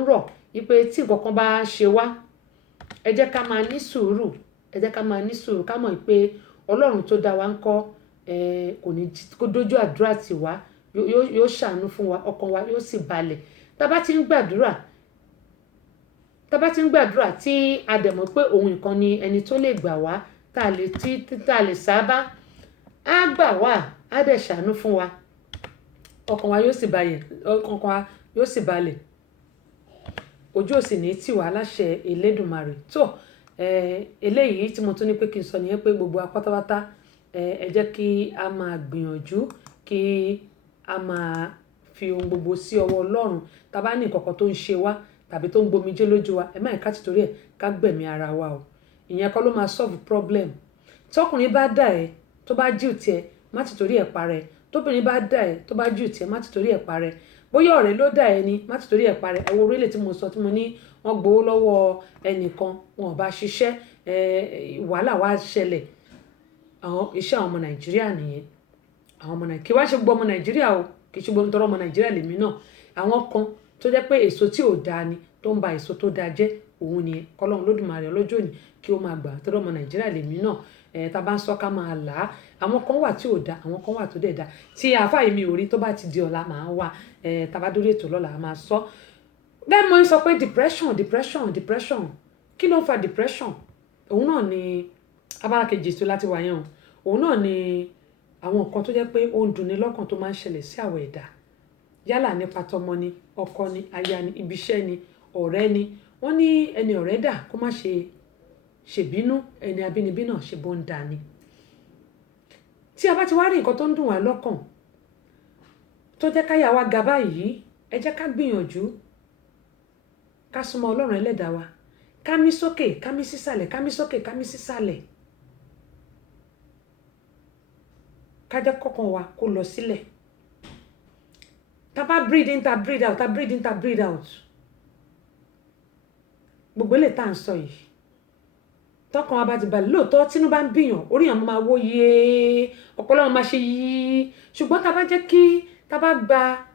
ń rọ̀ wípé tí nǹkan kan bá ṣe wá ẹ jẹ́ ká máa ní sùúrù, ẹ jẹ́ ká máa ní sùúrù ká mọ̀ pé Ọlọ́run tó dá wa ńkọ́ kò ní kó dójú àdúrà tì wá, yóò ṣàánú fún wa, ọkàn wa yóò sì balẹ̀. Tá bá ti ń gbàdúrà tí a dẹ̀ mọ̀ pé òun nìkan ni ẹni tó lè gbà wá, tá a lè sábà á gbà wá, á dẹ̀ ṣàánú fún wa, ọkàn wa yóò sì balẹ̀, ojú ò sì ní tì wá láṣẹ Elédùmarè. tó eléyìí tí mo tún ní pé kí n sọ nìyẹn pé gbogbo apátápátá ẹ jẹ́ kí a máa gbìyànjú kí a máa fi ohun gbogbo sí ọwọ́ Ọlọ́run. Tá bá ní nǹkan kan tó ń ṣe wá tàbí tó ń gbomijé lójú wa, ẹ má ká tìtorí ẹ̀ ká gbẹ̀mí ara wa o. Ìyẹn kọ́ ló máa solve problem. Tọkùnrin bá dà ẹ́ tó bá jíù tiẹ̀, má tìtorí ẹ̀ parẹ́. Tóbìnrin bá dà ẹ́ tó bá jíù tiẹ̀, má tìtorí ẹ̀ parẹ́. Bóyá ọ̀rẹ́ ló dà ẹ́ ni, má tìtorí ẹ̀ parẹ́. Ẹ wo orílẹ̀ tí mo sọ tí mo ní wọ́n gbowó lọ́wọ́ ẹnìkan, wọn ò bá ṣiṣẹ́, wàhálà wá ṣẹlẹ̀. Iṣẹ́ àwọn ọmọ Nàìjíríà nìyẹn. Àwọn ọmọ Nàìjíríà kí wá ṣe gbogbo ọmọ Nàìjíríà o, kì í ṣe gbogbo tọrọ ọmọ Nàìjíríà lèmi náà. Àwọn kan tó jẹ́ pé èso tí ò dáa ni tó ń ba èso tó dáa jẹ́, òun ni k'Ọlọ́run Olódùmarè ọlọ́jọ́ òní kí ó máa gbà. Tọrọ ọmọ Nàìjíríà lèmi náà. Tá bá ń sọ ká máa là á. Àwọn kan wà tí ò dáa, àwọn kan wà tó dẹ̀ dáa. Tí àfáà yìí mi ò rí tó bá ti di ọ̀la máa wà. Tá bá dórí ètò lọ́la a máa sọ. Bẹ́ẹ̀ mo ń sọ pé depression. Kí ló ń fa depression? Òun náà ni abala kejì tó láti wà yẹn o. Òun náà ni àwọn nǹkan tó jẹ́ pé ó ń dunni lọ́kàn tó máa ń ṣẹlẹ̀ sí àwọn ẹ̀dá. Yálà nípa tọmọ ni, ọkọ ni, aya ni, ibiṣẹ́ ni, ọ̀rẹ́ ni. Wọ́n ní ẹni ọ̀rẹ́ dà kó má ṣèbínú, ẹni abínibí náà ṣe bó ń dà ni. Tí a bá ti wá rí nǹkan tó ń dùn wá lọ́kàn tó jẹ́ káyà wa ga báyìí, ẹ jẹ́ ká gbìyànjú ká súnmọ́ Ọlọ́run Ẹlẹ́dàá wa, ká mí sókè, ká mí sísàlẹ̀, ká mí sókè, ká mí sísàlẹ̀. Ká jẹ́ kọ́kàn wa kó lọ sílẹ̀. Tá bá breathe in, tá breathe out, tá breathe in, tá breathe out. Gbogbo eléyìí tá ń sọ yìí. Tọ́kàn wa bá ti balẹ̀, lóòótọ́ tínú bá ń bíyàn, orí yàn máa wó yé, ọpọlọ máa ṣe yí. Ṣùgbọ́n tá bá gba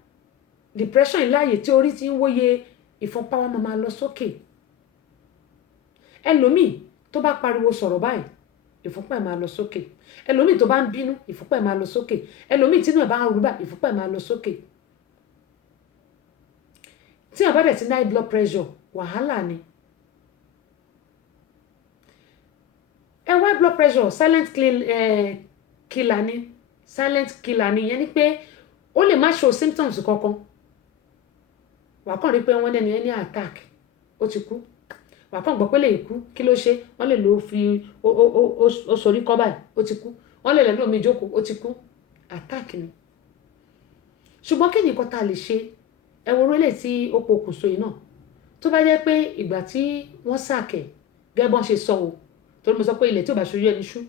depression láàyè tí orí ti ń wó yé, ìfúnpá wa máa lọ sókè. Ẹlòmíì tó bá pariwo sọ̀rọ̀ báyìí, ìfúnpá ẹ̀ máa lọ sókè. Ẹlòmíì tó bá ń bínú, ìfúnpá ẹ̀ máa lọ sókè. Ẹlòmíì tínú ẹ̀ bá ń rú báyìí, ìfúnpá ẹ̀ máa lọ sókè. Tí a bá dẹ̀ ti ní high blood pressure, wàhálà ni. High blood pressure silent killer ni. Yẹn ni pé ó lè má show symptoms kankan. Wà kàn rí pé wọ́n ní ẹni attack, ó ti kú. Wà kàn gbọ́ pé lè kú, kí ló ṣe? Wọ́n lè lò fi ó sorí kọ́ báyìí, ó ti kú. Wọ́n lè lẹ́nu omi jókòó, ó ti kú. Attack ni. Ṣùgbọ́n kí ni nǹkan tá lè ṣe? Ẹ wo orílẹ̀ tí ó pokùnso yìí náà. Tó bá jẹ́ pé ìgbà tí wọ́n sàkẹ̀ gẹ́gẹ́ bọ́n ṣe sọ o, torí mo sọ pé ilẹ̀ tí ò bá ṣojú ẹni ṣú,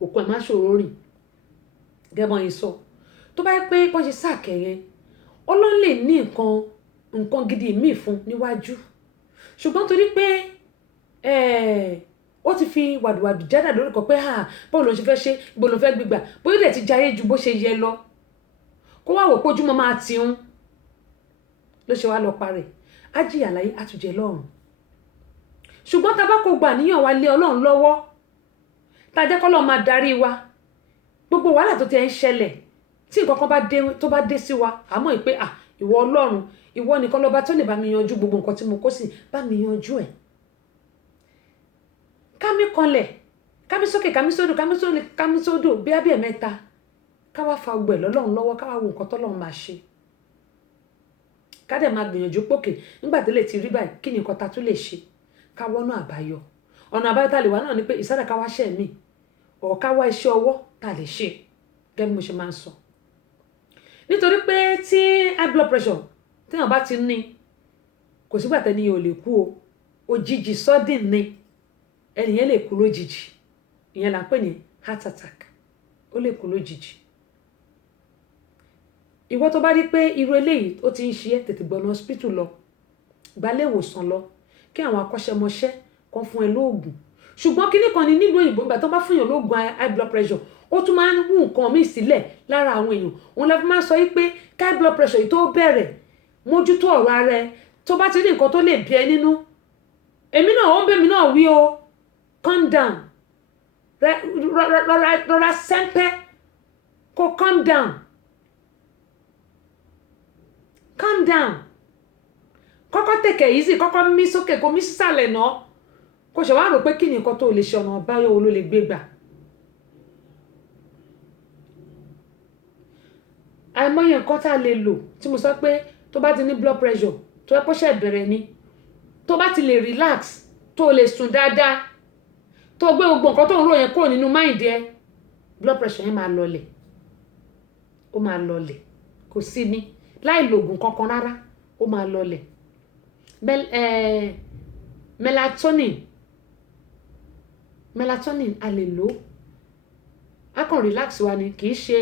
òkú ẹ̀ má ṣòro rìn gẹ́gẹ́ bọ́n ṣe sọ. Tó bá jẹ́ pé bọ́n ṣe sàkẹ̀ yẹn, Ọlọ́run lè ní nǹkan gidi míì fún níwájú. Ṣùgbọ́n torí pé ó ti fi wàdùwàdù jádà lórí kan pé báwo ló ṣe fẹ́ ṣe, ibo ló fẹ́ gbígbà, bóyá dẹ̀ ti jayé ju bó ṣe yẹ lọ. Kó wá wò pé ojúmọ́ máa ti ń ló ṣe wá lọ parẹ́. Á jìyà láyé, á tún jẹ lọ́run. Ṣùgbọ́n tá bá kó gbà níyàn wa lé Ọlọ́run lọ́wọ́, tá jẹ́ k'Ọlọ́run máa darí wa, gbogbo wàhálà tó ti ń ṣẹlẹ̀, tí nǹkan kan tó bá dé sí wa, àmọ́ pé ìwọ Ọlọ́run, ìwọ nìkan lọ́ba tó lè bá mi yanjú gbogbo nǹkan tí mo kó sí, bá mi yanjú ẹ̀. Ká mí kanlẹ̀, ká mí sókè, ká mí sódò, ká mí sódò bí abẹ́ mẹ́ta. Ká wá fa ọgbẹ̀ lọ́lọ́run lọ́wọ́, ká wá wo nǹkan t'Ọlọ́run máa ṣe. Ká dẹ̀ máa gbìyànjú pókè nígbà tí lè ti rí báyìí, kí ni nǹkan ta tún lè ṣe? Ká wọ́nà àbáyọ. Ọ̀nà àbáyọ tá lè wá náà ni pé ìsádà ká wá ṣẹ́ mi, ọ̀ ká wá iṣẹ́ ọwọ́ tá lè ṣe, gẹ́gẹ́ bí mo ṣe máa ń sọ. Nítorí pé tí high blood pressure téèyàn bá ti ní, kò sígbà tẹ́ni yẹn ò lè kú o. Òjijì sudden ni ẹni yẹn lè kú lójijì. Ìyẹn là ń pè ní heart attack. Ó lè kú lójijì. Ìwọ tó bá rí pé irú eléyìí ó ti ń ṣe ẹ́, tètè gbọ̀nà hospital lọ, gbalé ìwòsàn lọ, kí àwọn akọ́ṣẹ́mọṣẹ́ kan fún ẹ lóògùn. Ṣùgbọ́n kíní kan ni nílùú òyìnbó, ìgbà tó bá fún yàn lóògùn high blood pressure, ó tún máa ń wú nǹkan míì sílẹ̀ lára àwọn èèyàn. Òun la fi máa ń sọ pé high blood pressure yìí tó bẹ̀rẹ̀, mójútó ọ̀rọ̀ ara ẹ, tó bá ti rí nǹkan tó lè bí ẹ nínú èmi náà ó ń bẹ mi náà wí o calm down rọra sẹ́ńpẹ́ kó calm down kọ́kọ́ take it easy kọ́kọ́ mí sókè kó mí sísàlẹ̀ náà kó ṣe wá rò pé kí ni nǹkan tó lè ṣe ọ̀nà àbáyọ wo ló lè gbé gbà. àìmọye nǹkan tá a lè lò tí mo sọ pé tó bá ti ní blood pressure tó yẹ kó ṣe bẹ̀rẹ̀ ni tó bá ti lè relax tó lè sùn dáadáa tó gbé gbogbo nǹkan tó ń rò yẹn kúrò nínú mind ẹ blood pressure yẹn máa lọlẹ̀ ó máa lọlẹ̀ kò sí ní láì lògùn kankan rárá ó máa lọlẹ̀ melatonin a lè lò á kàn relax wa ni kì í ṣe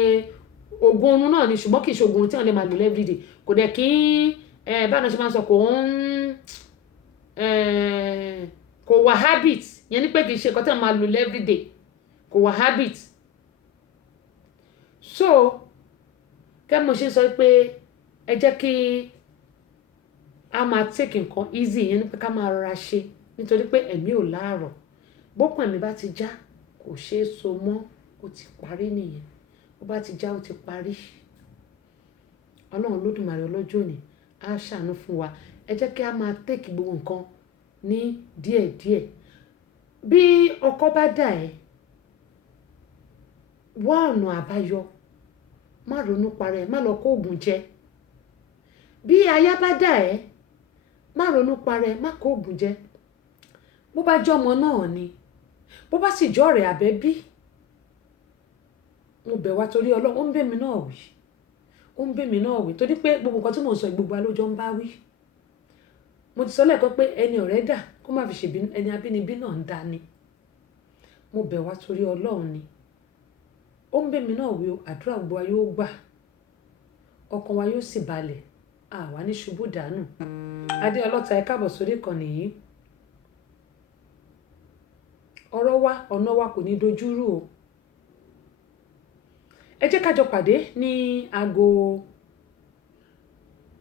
oògùn oorun náà ni ṣùgbọ́n kì í ṣe oògùn oorun tí wọ́n lè máa lò everyday kò dẹ̀ kí báwọn ṣe máa ń sọ kò wà habit yẹn ni pé kì í ṣe nǹkan tí wọ́n máa lò everyday kò wà habit so kẹ́ mo ṣe sọ pé ẹ jẹ́ kí a máa take nǹkan easy yẹn ni pé ká máa rọra ṣe nítorí pé ẹ̀mí ò láàrọ̀ bókun ẹ̀mí bá ti já kò ṣeé so mọ́ ó ti parí nìyẹn ó bá ti já ó ti parí ọlọ́run Olódùmarè ọlọ́jọ́ òní á ṣàánú fún wa ẹ jẹ́ kí a máa take gbogbo nǹkan ní díẹ̀díẹ̀ bí ọkọ bá dà ẹ́ wá ọ̀nà àbáyọ má ronú parẹ́ má lọ kó oògùn jẹ bí aya bá dà ẹ́ má ronú parẹ́ má kó oògùn jẹ bó bá jẹ́ ọmọ náà ni bó bá sì jẹ́ ọ̀rẹ́ àbẹ́bí mo bẹ̀ wá torí Ọlọ́run ó ń bẹ̀ mí náà wí torí pé gbogbo nǹkan tí mò ń sọ gbogbo alójọ́ ń bá wí mo ti sọ lẹ́ẹ̀kan pé ẹni ọ̀rẹ́ dà kó má fi ṣèbínú ẹni abínibí náà ń dá ni mo bẹ̀ wá torí Ọlọ́run ni ó ń bẹ̀ mí náà wí àdúrà gbogbo wa yóò gbà ọkàn wa yóò sì balẹ̀ àwa ní ṣubú dànù adé ọlọ́ta ẹ káàbọ̀ sórí ìkànnì yìí ọ̀rọ̀ wa ọ̀nà wa kò ní dojúrú o ẹ jẹ́ ká jọ pàdé ní aago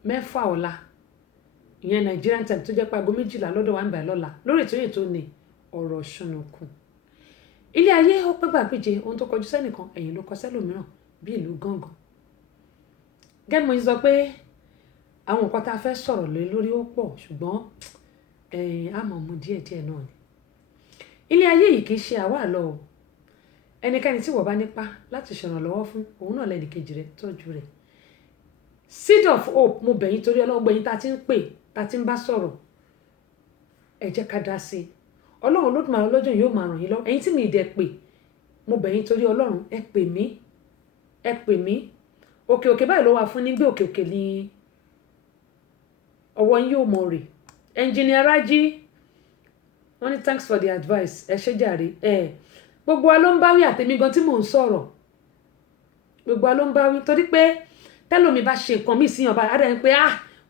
6 ọ̀la ìyẹn Nigerian time tó jẹ́ pé aago 12 lọ́dọ̀ wa ń bẹ̀ lọ́la lórí ètò tó ní ọ̀rọ̀ ṣùnùkùn ilé ayé ó pẹ́ gbàgbéje ohun tó kọjú sẹ́nìkan ẹ̀yìn ló kọ sẹ́lòmíràn bí ìlú gángan gẹ́gẹ́ mo sọ pé àwọn nǹkan tá a fẹ́ sọ̀rọ̀ lé lórí ó pọ̀ ṣùgbọ́n àmọ́ mu díẹ̀díẹ̀ náà ni ilé ayé yìí kì í ṣe àwa lọ o ẹnikẹ́ni tí wọ́n bá nípa láti ṣèrànlọ́wọ́ fún òun náà lẹ́nìkejì rẹ̀ tọ́jú rẹ̀ seed of hope mo bẹ̀yìn torí ọlọ́gbẹ̀yìn tá a ti ń pè tá a ti ń bá sọ̀rọ̀ ẹ jẹ́ ká dá sí i ọlọ́run Olódùmarè ọlọ́jọ́ yóò máa ràn yín lọ ẹ̀yin tí mi ì dẹ̀ pè mo bẹ̀yìn torí ọlọ́run ẹ pè mí òkè òkè báyìí ló wà fún nígbé òkè òkè ní ọwọ́ yín yóò mọ̀ rè Engineer Raji wọ́n ní thanks for the advice ẹ ṣé jàre gbogbo wa ló ń bá wí àtẹ̀mí gan tí mò ń sọ̀rọ̀ gbogbo wa ló ń bá wí torí pé tẹ́lómi bá ṣe nǹkan míì síyàn báyìí á dẹ̀ ń pé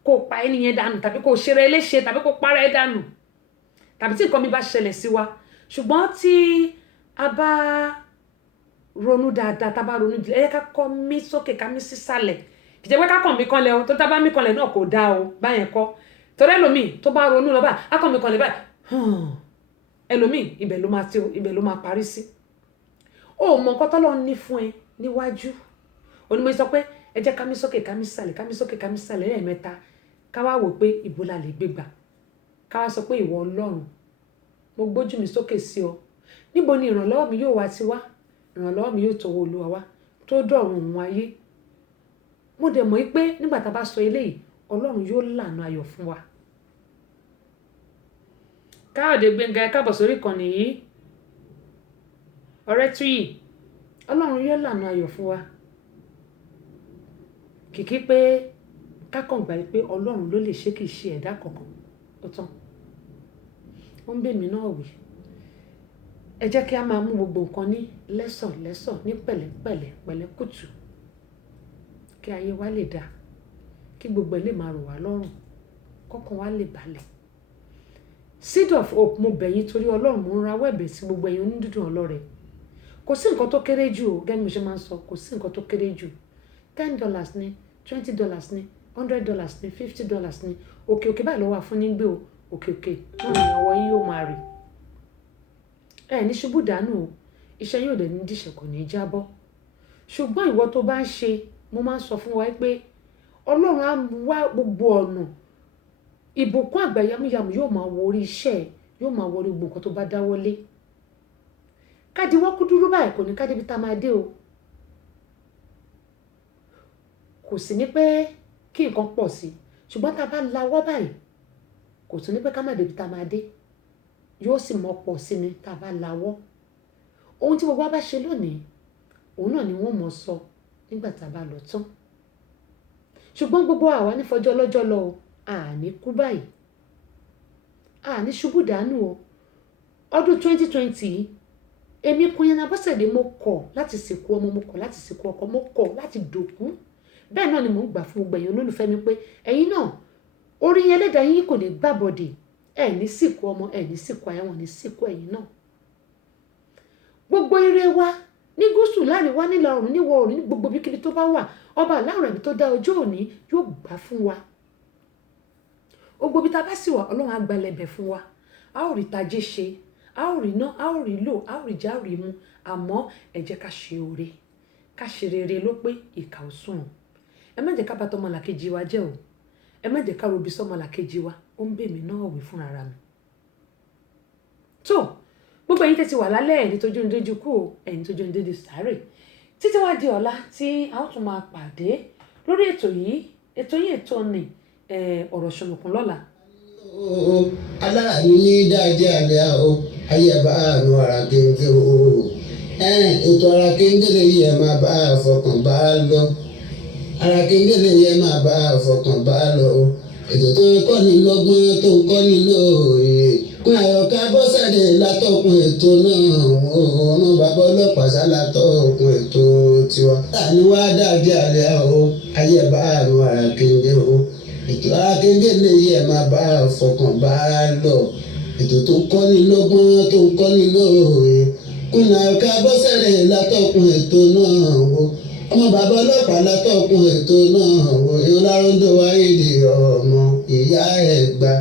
kò pa ẹni yẹn dànù tàbí kò ṣeré léṣe tàbí kò para ẹ dànù tàbí tí nǹkan mi bá ṣẹlẹ̀ sí wa ṣùgbọ́n tí a bá ronú dáadáa tá a bá ronú jùlọ ẹ yẹ ká kọ́ mí sókè ká mí sísàlẹ̀ kì í jẹ́ pé ká kàn mí kanlẹ̀ o tó tá bá mí kanlẹ̀ náà kò dáa o báyẹn kọ́ torí ẹlòmíì tó bá ronú lọ báyìí á kàn mí kanlẹ̀ báyìí ẹlòmíì ibẹ̀ ló máa parí sí ó mọ nǹkan tọ́lọ́run ní fún ẹ níwájú onímọ̀ sọ pé ẹ jẹ́ ká mí sókè ká mí sísàlẹ̀ ká mí sókè ká mí sísàlẹ̀ lẹ́ẹ̀mẹ́ta ká wá wò pé ibo la lè gbégbà ká wá sọ pé ìwọ Ọlọ́run mo gbójú mi sókè sí ọ níbo ni ìrànlọ́wọ́ mi yóò wá ti wá ìrànlọ́wọ́ mi yóò tọwọ́ Olúwa wá tó dọ̀run òun ayé mo dẹ̀ mọ̀ pé nígbà tá a bá sọ eléyìí Ọlọ́run yóò lànà ayọ̀ fún wa. Káyọ̀dé Gbénga ẹ káàbọ̀ sórí ìkànnì yìí ọ̀rẹ́ Túyì Ọlọ́run yóò lànà ayọ̀ fún wa kìkì pé kákàn gbà pé Ọlọ́run ló lè ṣe kìí ṣe ẹ̀dá kankan ó tán ó ń bèmí náà wí ẹ jẹ́ kí a máa mú gbogbo nǹkan ní lẹ́sọ̀lẹ́sọ̀ ní pẹ̀lẹ́pẹ̀lẹ́ pẹ̀lẹ́kùtù kí ayé wa lè dáa kí gbogbo ẹ̀ lè máa rọ̀ wá lọ́rùn kọ́kàn wa lè balẹ̀ seed of hope mo bẹ̀yìn torí Ọlọ́run mo ń rawọ́ ẹ̀bẹ̀ sí gbogbo ẹ̀yin onídùúdùn ọlọ́rẹ̀ kò sí nǹkan tó kéré jù o gẹ́gẹ́ bí mo ṣe máa ń sọ kò sí nǹkan tó kéré jù $10 ní $20 ní $100 ní $50 ní òkè báyìí lọ́wọ́ afúnnígbé o òkè náà ni ọwọ́ yín yóò máa rì ní ṣubú dànù o iṣẹ́ yóò dẹ̀ ní díṣẹ̀ kò ní jábọ́ ṣùgbọ́n ìwọ tó bá ń ṣe mo máa ń sọ fún wa pé Ọlọ́run á wá gbogbo ọ̀nà ìbùkún àgbà yamuyamu yóò máa wọ orí iṣẹ́ yóò máa wọ orí gbogbo nǹkan tó bá dáwọ́lé káàdì wọ́n kú dúró báyìí kò ní káàdì bí tá a máa dé o kò sí ní pé kí nǹkan pọ̀ sí ṣùgbọ́n tá a bá lawọ́ báyìí kò tún ní pé ká má débi tá a máa dé yóò sì mọ́ pọ̀ sí ni tá a bá lawọ́ ohun tí gbogbo wa bá ṣe lónìí òun náà ni wọ́n mọ̀ sọ nígbà tá a bá lọ tán ṣùgbọ́n gbogbo àwa ní fọjọ́ lọ́jọ́ lọ o àní kú báyìí àní ṣubú dànù o ọdún 2020 èmi Queen Abọ́sẹ̀dé mo kọ̀ láti sìnkú ọmọ mo kọ̀ láti sìnkú ọkọ mo kọ̀ láti dòkú bẹ́ẹ̀ náà ni mò ń gbà fún gbogbo ẹ̀yin olólùfẹ́ mi pé ẹ̀yin náà orí yẹn lẹ́dàá yín kò ní gbàbọ̀dè ẹ̀ ní sìnkú ọmọ ẹ̀ ní sìnkú àyàwọ̀n ní sìnkú ẹ̀yin náà gbogbo ire wa ní gúúsù láàrin wa nílà oòrùn níwọ̀ oòrùn ní gbogbo bíkíbi tó bá wà ọba aláwọ̀ ẹ̀mí tó dá ọjọ́ òní yóò gbà fún wa gbogbo bí ta bá sì wà Ọlọ́run á gbalẹ̀bẹ̀ fún wa a ó rí tajé ṣe a ó rí ná a ó rí lò a ó rí já a ó rí mu àmọ́ ẹ jẹ́ ká ṣe oore ká ṣe rere ló pé ìkà ò sùn ẹ má jẹ́ ká bà tọmọlàkejì wa jẹ́ o ẹ má jẹ́ ká robi sọmọlàkejì wa ó ń bèmí náà wí fún ara mi tó gbogbo ẹ̀yin tẹ́ ti wà lálẹ́ ẹ̀yin tójú ń dojú kú ẹ̀yin tójú ń dojú sáré títí wá di ọ̀la tí a ó tún máa pàdé lórí ètò yìí ni ọ̀rọ̀ ṣọ̀nùkùn lọ́la. aláàánú ní dáadé àlẹ́ o ayé bá àánú ara kéńké o ètò ara kéńké lè yẹ máa bá àfọkàn bá lọ ara kéńké lè yẹ máa bá àfọkàn bá lọ ètò tó ń kọ́ni lọ́gbọ́n tó ń kọ́ni lóòye kún Àyọ̀ká Bọ́sẹ̀dé látọkùn ètò náà ọmọ bàbá ọlọ́pàá sálátọkùn ètò tiwa. àní wá dáadé àlẹ́ o ayé bá àánú ara kéńké o ètò akéńké lè yẹ máa bá fọkàn bá lọ ètò tó ń kọ́ni lọ́gbọ́n tó ń kọ́ni lóòye kún Àyọ̀ká Bọ́sẹ̀dé látọkùn ètò náà ọmọ bàbá ọlọ́pàá látọkùn ètò náà ìlàrúndó wáyé di ọmọ ìyá ẹ̀gbá.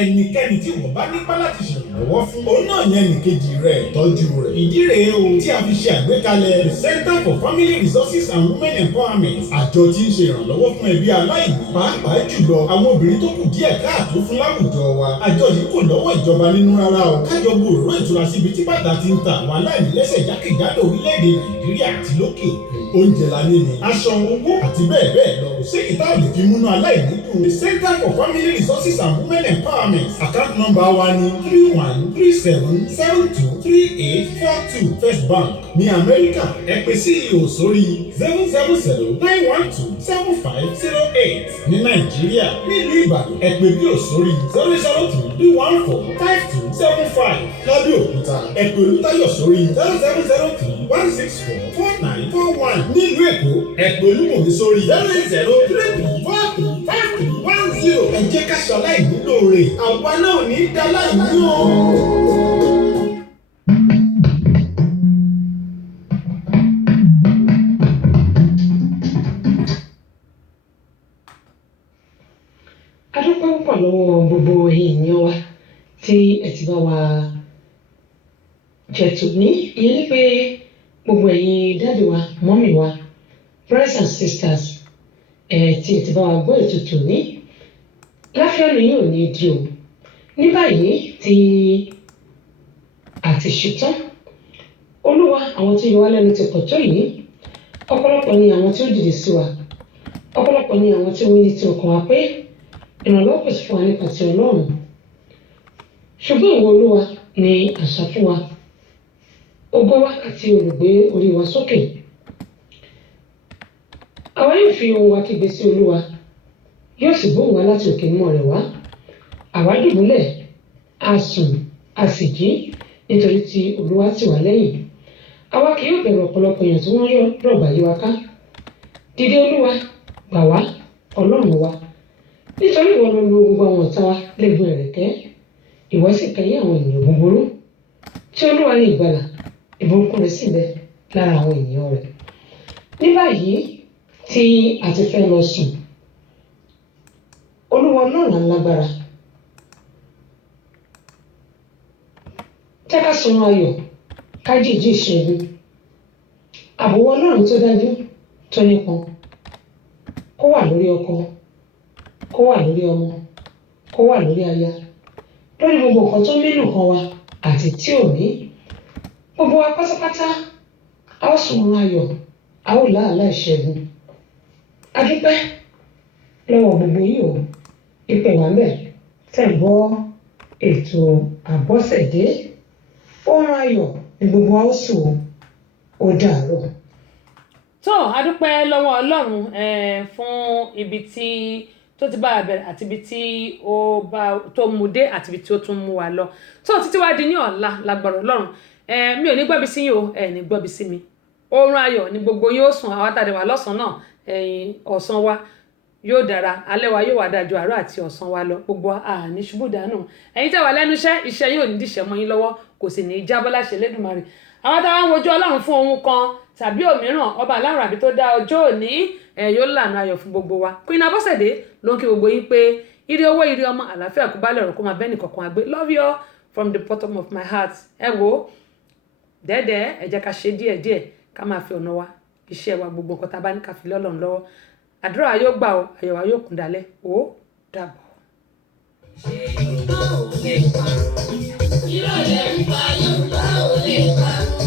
ẹnikẹ́ni tí wọ́n bá nípa láti ṣèrànlọ́wọ́ fún òun náà yẹn nìkejì rẹ̀ tọ́jú rẹ̀. ìdí rèé o tí a fi ṣe àgbékalẹ̀ the Center for Family Resources and Women Empowerment. àjọ tí ń ṣe ìrànlọ́wọ́ fún ẹbí aláìní pàápàá jùlọ àwọn obìnrin tó kù díẹ̀ káàtó fún láwùjọ wa. àjọ yìí kò lọ́wọ́ ìjọba nínú rárá o. kájọ gbòòrò ìtura síbi tí bàtà ti ń ta àwọn aláìní lẹ́sẹ̀ jákèjádò orílẹ̀-èdè Nàìjíríà àti lókè òkun. oúnjẹ la ní ni aṣọ owó àti bẹ́ẹ̀ bẹ́ẹ̀ lọ. kò sí ìta ò lè fi múnú aláìní dùn. the Center for Family Resources and Women Empowerment. account number wa ni 3137723842 First Bank ní Amẹ́ríkà. ẹ pè CEO sórí 07091275008. ní Nàìjíríà nílùú Ìbàdàn ẹ pè bí sórí 003145275. lábẹ́ Òkúta ẹ pè Olútáyọ̀ sórí 07031644941. nílùú Èkó ẹ pè Olúmọ̀mí sórí 08033435310. ẹ jẹ́ ká ṣe aláìní lóore àwa náà ní dáláìní o. adúpẹ́ púpọ̀ lọ́wọ́ gbogbo ẹ̀yin èèyàn wa tí ẹ ti bá wa jẹ̀tù ní ìyẹn ní pé gbogbo ẹ̀yin dáàdì wa mọ́mì wa brothers and sisters tí ẹ ti bá wa gbọ́ ètùtù ní láfíà lóyún ò ní di o ní báyìí tí a ti ṣetán olúwa àwọn tí yọ wá lẹ́nu ti pọ̀ tó yìí ọ̀pọ̀lọpọ̀ ni àwọn tí ó dìde sí wa ọ̀pọ̀lọpọ̀ ni àwọn tí ó wí ní ti ọkàn wa pé ìrànlọ́wọ́ kò sí fún wa nípa ti Ọlọ́run ṣùgbọ́n ìwọ Olúwa ni àṣà fún wa ògo wa àti olùgbé orí wa sókè àwa yóò fi ohùn wa kígbe sí Olúwa yóò sì gbóhùn wa láti òkè mímọ́ rẹ̀ wá àwa dùbúlẹ̀ a sùn a sì jí nítorí tí Olúwa tì wá lẹ́yìn àwa kì yóò bẹ̀rù ọ̀pọ̀lọpọ̀ èèyàn tí wọ́n rọ̀gbà yí wa ká dìde Olúwa gbà wá Ọlọ́run wa nítorí ìwọ ló lo gbogbo àwọn ọ̀tá wa lẹ́gbọ̀n ẹ̀rẹ̀kẹ́ ìwọ sì kẹ́yìn àwọn ènìyàn búburú tí Olúwa ní ìgbàlà ìbùkún rẹ̀ sì bẹ lára àwọn ènìyàn rẹ̀ ní báyìí tí a ti fẹ́ lọ sùn. Olúwa Ọlọ́run alágbára, jẹ́ ká sùn ayọ̀, ká jíjí ìṣẹ́gun. Ààbò Ọlọ́run tó dájú tó nípọn kó wà lórí ọkọ, kó wà lórí ọmọ, kó wà lórí aya, lórí gbogbo nǹkan tó nínú kan wa àti tí ò ní. Gbogbo wa pátápátá a ó sùn ayọ̀, a ó láàlá ìṣẹ́gun. A dúpẹ́ lọ́wọ́ gbogbo yìí o, ìpè wà ńbẹ̀ tẹ̀ ń gbọ́ ètò Àbọ̀sẹ̀dé. Oorun ayọ̀ ni gbogbo wa ó sùn ó dàárọ̀. tó a dúpẹ́ lọ́wọ́ Ọlọ́run fún ibi tí tó ti bá a bẹ̀rẹ̀ àti ibi tí ó bá tó mú dé àti ibi tí ó tún mú wa lọ. tó títí wá di ní ọ̀la lágbára Ọlọ́run mi ò ní gbọ́bi sí yín o ní gbọ́bi sí mi. Oorun ayọ̀ ni gbogbo yín ó sùn. àwọn tàdé wà lọ́sàn-án náà ọ̀sán wa yóò dára, alẹ́ wa yóò wá dájú àárọ̀ àti ọ̀sán wa lọ. gbogbo àní ṣubú dànù. ẹ̀yin tẹ́ wà lẹ́nu iṣẹ́ yóò ní dìṣẹ́ mọ́ yín lọ́wọ́, kò sì ní í jábọ́ láṣẹ Elédùmarè. àwọn táwọn ń wojú Ọlọ́run fún ohun kan tàbí òmíràn, ọba aláàrùn àbí tó dá ọjọ́ òní yóò lànà ayọ̀ fún gbogbo wa. Queen Abọ́sẹ̀dé ló ń kí gbogbo yín pé ire owó ire ọmọ àlàáfíà kó bá lẹ̀rọ̀ kó máa bẹ́ẹ̀ nìkankan àgbé. Love you all from the bottom of my heart. ẹ wo dẹ́dẹ́ ẹ jẹ́ ká ṣe díẹ̀díẹ̀ ká máa fi ọ̀nà wa iṣẹ́ wa gbogbo nǹkan tá a bá ní ká fi lọ́lọ́run lọ́wọ́. àdúrà yóò gbà ó, ayọ̀ wa yóò kún dalẹ̀. ó dàbọ̀. Yorùbá ò lè parun. Irọ́ lẹ̀ ń pa Yorùbá ò lè parun.